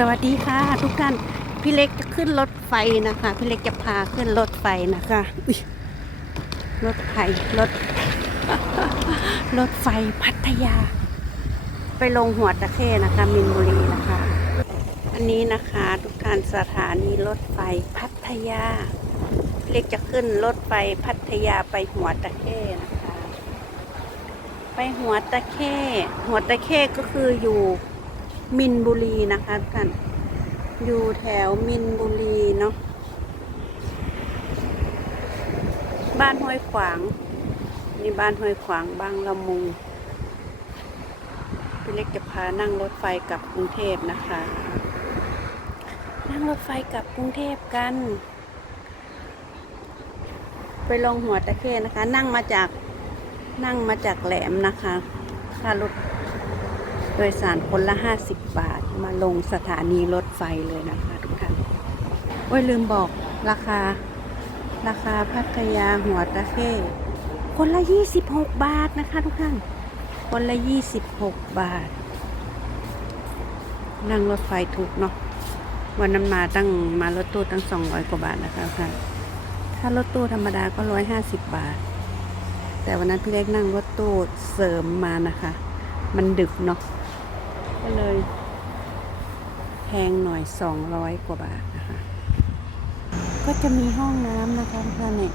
สวัสดีค่ะ ทุกท่านพี่เล็กจะขึ้นรถไฟนะคะ พี่เล็กจะพาขึ้นรถไฟนะคะรถไฟรถรถไฟพัทยา ไปลงหัวตะเข้นะคะ มินบุรีนะคะ อันนี้นะคะ ทุกท่านสถานีรถไฟพัทยาพี่เล็กจะขึ้นรถไฟพัทยาไปหัวตะเข้นะคะ ไปหัวตะเข้หัวตะเข้ก็คืออยู่ มินบุรีนะคะทุกท่านอยู่แถวมินบุรีเนาะบ้านห้วยขวางนี่บ้านห้วยขวางบางละมุงพี่เล็กจะพานั่งรถไฟกลับกรุงเทพนะคะ นั่งรถไฟกลับกรุงเทพกัน ไปลงหัวตะเข้นะคะ นั่งมาจากนั่งมาจากแหลมนะคะค่ารถ โดยสารคนละ 50 บาท มาลงสถานีรถไฟเลยนะคะทุกท่านโอ้ยลืมบอกราคา ราคาพัทยาหัวตะเข้คนละ 26 บาทนะคะทุกท่าน คนละ 26 บาท นั่งรถไฟถูกเนาะ วันนั้นมาตั้งมารถตู้ตั้ง 200 กว่าบาทนะคะท่าน ถ้ารถตู้ธรรมดาก็ 150 บาท แต่วันนั้นพี่เล็กนั่งรถตู้เสริมมานะคะ มันดึกเนาะ ก็เลยแพงหน่อยสองร้อยกว่าบาทนะคะ ก็จะมีห้องน้ำนะคะท่านเนี่ย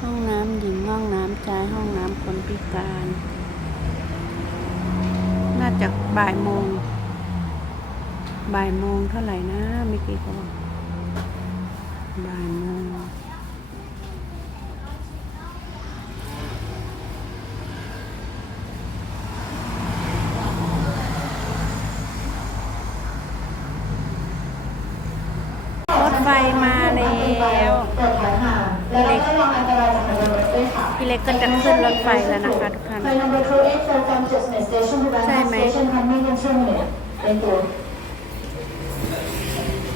ห้องน้ำหญิงห้องน้ำชายห้องน้ำคนพิการ น่าจะบ่ายโมง บ่ายโมงเท่าไหร่นะเมื่อกี้เขาบอกบ่ายโมง รถ ไฟมาแล้วเปิดแถวห่างและระวังอันตรายจากขบวนรถด้วยค่ะพี่เล็กก็จะขึ้นรถไฟแล้วนะคะทุกท่าน Flight number 284 from Chestnut Station to ใช่ Bangkok ไหม Station coming in two minutes. Thank you.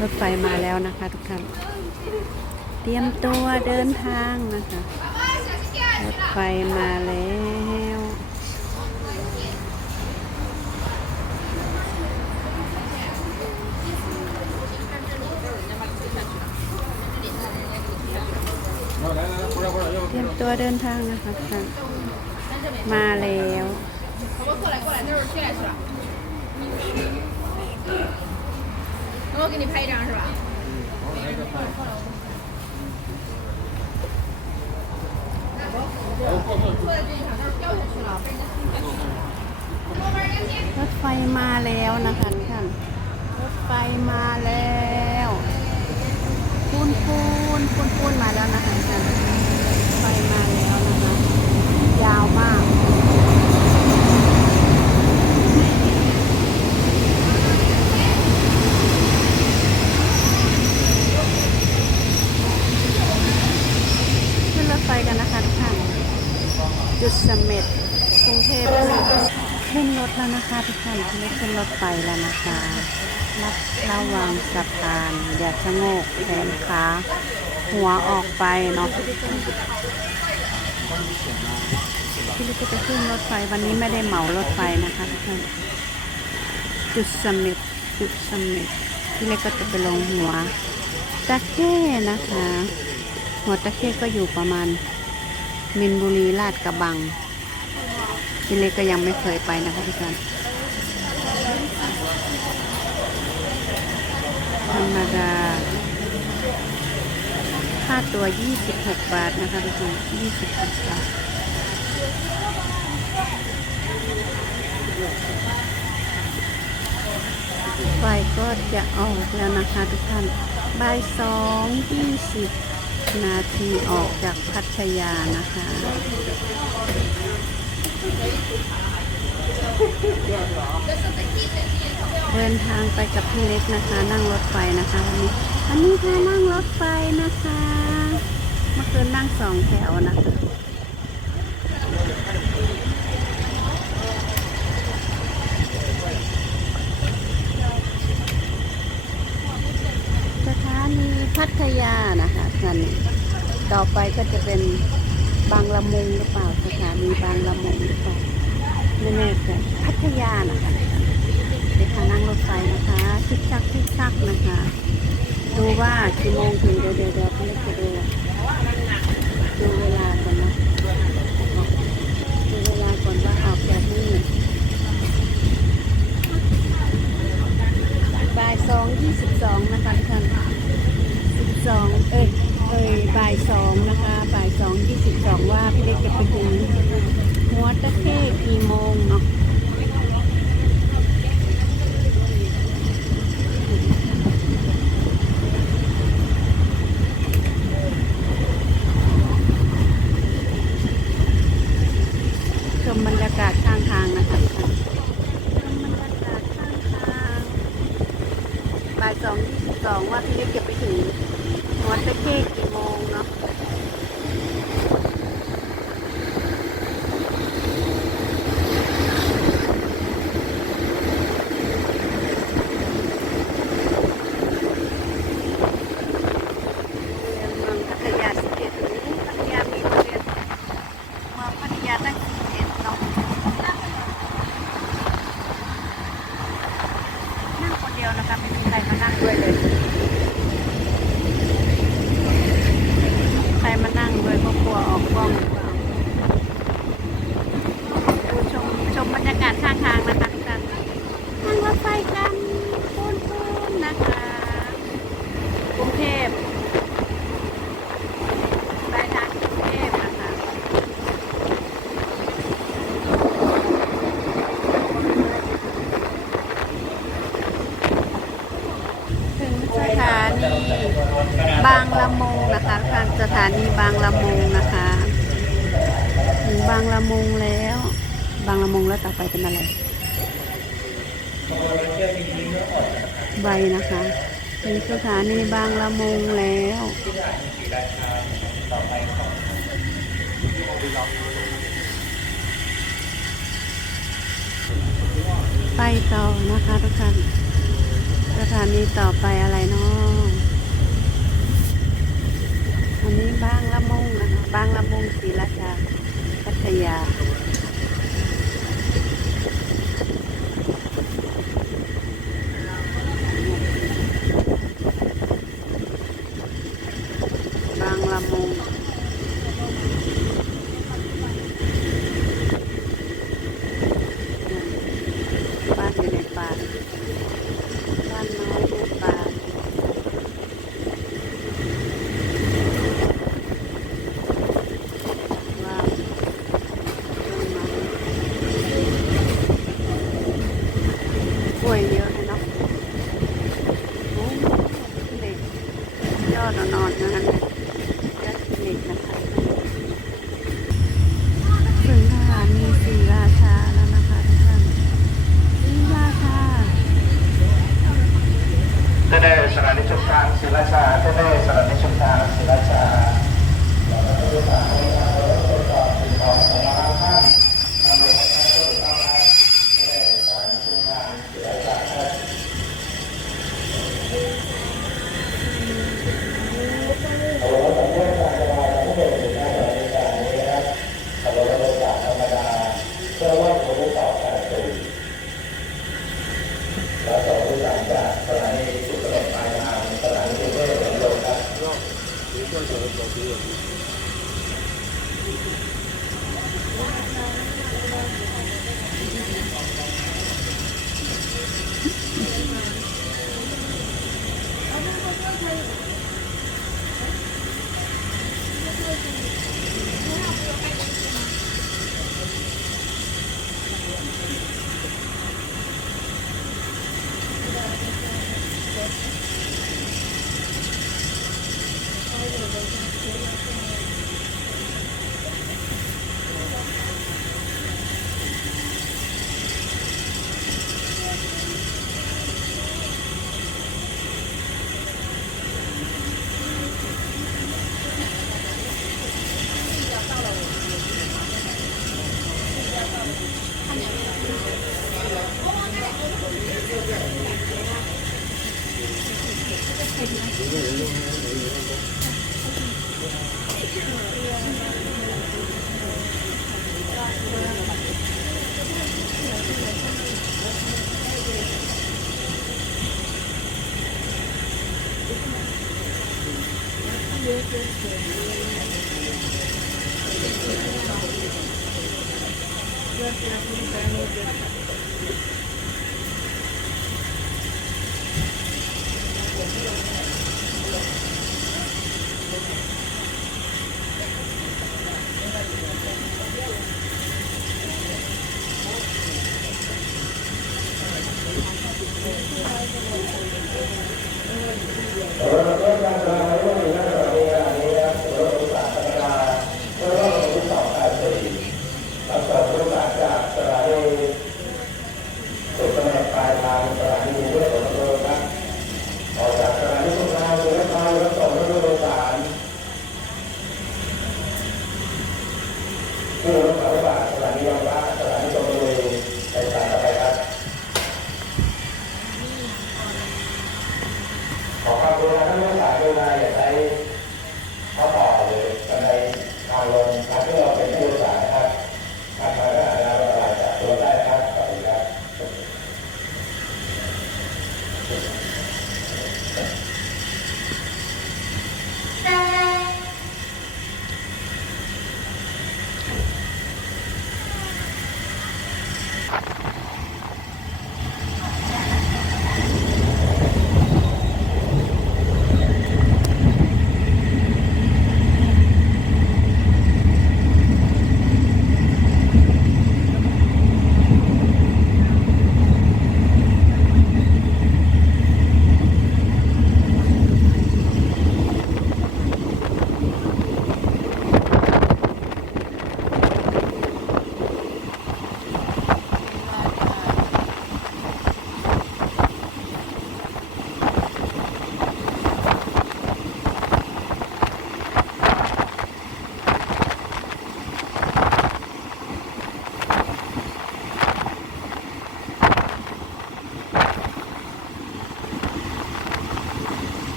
รถไฟมาแล้วนะคะทุกท่าน เตรียมตัวเดินทางนะคะ รถไฟมาแล้ว ตรียมตัวเดินทางนะคะทุกท่าน มาแล้ว 那我给你拍一张是吧？ รถไฟมาแล้วนะคะทุกท่าน รถไฟมาแล้วปูนปูนปูนปูนมาแล้วนะคะทุกท่าน ยาวมากขึ้นรถไฟกันนะคะทุกท่านจุดเสม็ดกรุงเทพขึ้นรถแล้วนะคะทุกท่านที่ได้ขึ้นรถไฟแล้วนะคะรับระวังสะพานอย่าชะโงกแขนขาหัวออกไปเนาะ พี่ลูกก็จะขึ้นรถไฟวันนี้ไม่ได้เหมารถไฟนะคะทุกท่านจุดเสม็ดจุดเสม็ดพี่เล็กก็จะไปลงหัวตะเข้นะคะ หัวตะเข้ก็อยู่ประมาณมินบุรีลาดกระบังพี่เล็กก็ยังไม่เคยไปนะคะทุกท่านธรรมดา ค่าตัว 26 บาทนะคะทุกท่าน26 บาทไฟก็จะออกแล้วนะคะทุกท่านบ่ายสองยี่สิบนาทีออกจากพัทยานะคะ เดินทางไปกับพี่เล็กนะคะ นั่งรถไฟนะคะวันนี้วันนี้ค่ะนั่งรถไฟนะคะ เมื่อคืนนั่งสองแถวนะคะสถานีพัทยานะคะท่านต่อไปก็จะเป็นบางละมุงหรือเปล่าสถานีบางละมุงหรือเปล่า ไม่แน่ใจพัทยานะคะเดี๋ยวพานั่งรถไฟนะคะคึกคักกี่โมงถึงเดี๋ยวเดี๋ยวเดี๋ยวเล็กจะดูดูเวลาก่อนนะดูเวลาก่อนว่าออกจากนี่บ่ายสองยี่สิบสองนะคะทุกท่านสิบสองเอ้ยเอ้ยบ่ายสองนะคะบ่ายสองยี่สิบสองว่าพี่เล็กจะไปถึงหัวตะเข้กี่โมง เป็นอะไร ใบนะคะถึงสถานีบางละมุงแล้วไปต่อนะคะทุกท่านสถานีต่อไปอะไรเนาะอันนี้บางละมุงนะคะบางละมุงศรีราชาพัทยา Okay.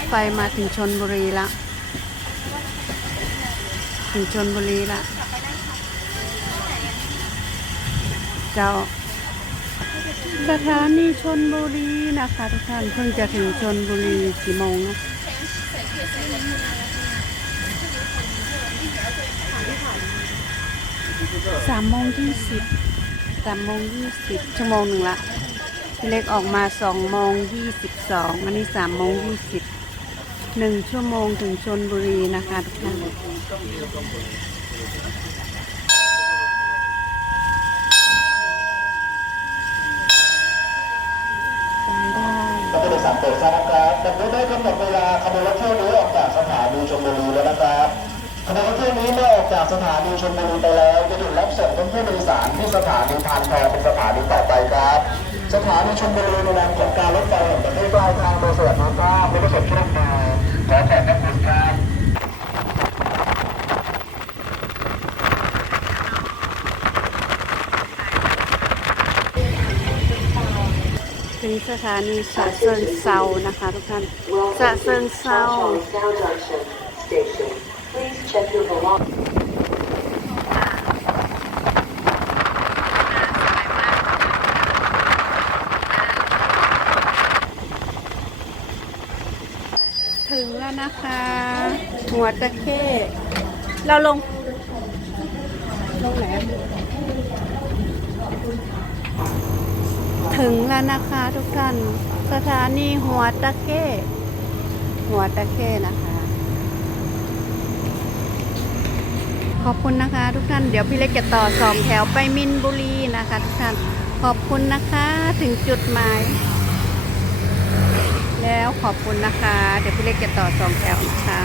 ถไฟมาถึงชนบุรีละ ถึงชนบุรีละ เจ้า สถานีชนบุรีนะคะทุกท่านเพิ่งจะถึงชนบุรีกี่โมงนะสามโมงยี่สิบสามโมงยี่สิบชั่วโมงหนึ่งละเล็กออกมาสองโมงยี่สิบสองอันนี้สามโมงยี่สิบ หนึ่งชั่วโมงถึงชนบุรีนะคะทุกท่านไปได้ก็จะได้สั่งเปิดทราบครับแต่ไม่ได้กำหนดเวลาขบวนรถเที่ยวนี้ออกจากสถานีชลบุรีแล้วนะครับขบวนรถเที่ยวนี้เมื่อออกจากสถานีชลบุรีไปแล้วจะถูกรับส่งเป็นผู้โดยสารที่สถานีพานทองเป็นสถานีต่อไปครับ สถานีชลบุรีในนามของการรถไฟแห่งประเทศปลายทางโดยสวัสดิภาพและประสบโชคดี ขอขอบพระคุณครับถึงสถานีสะเซิงเซานะคะทุกท่านสะเซิงเซา แล้วนะคะ หัวตะเข้เราลง ลงไหนอะถึงแล้วนะคะทุกท่าน สถานีหัวตะเข้หัวตะเข้นะคะ ขอบคุณนะคะ ทุกท่าน เดี๋ยวพี่เล็กจะต่อสองแถวไปมินบุรีนะคะ ทุกท่าน ขอบคุณนะคะถึงจุดหมาย แล้วขอบคุณนะคะ เดี๋ยวพี่เล็กจะต่อสองแถวนะคะ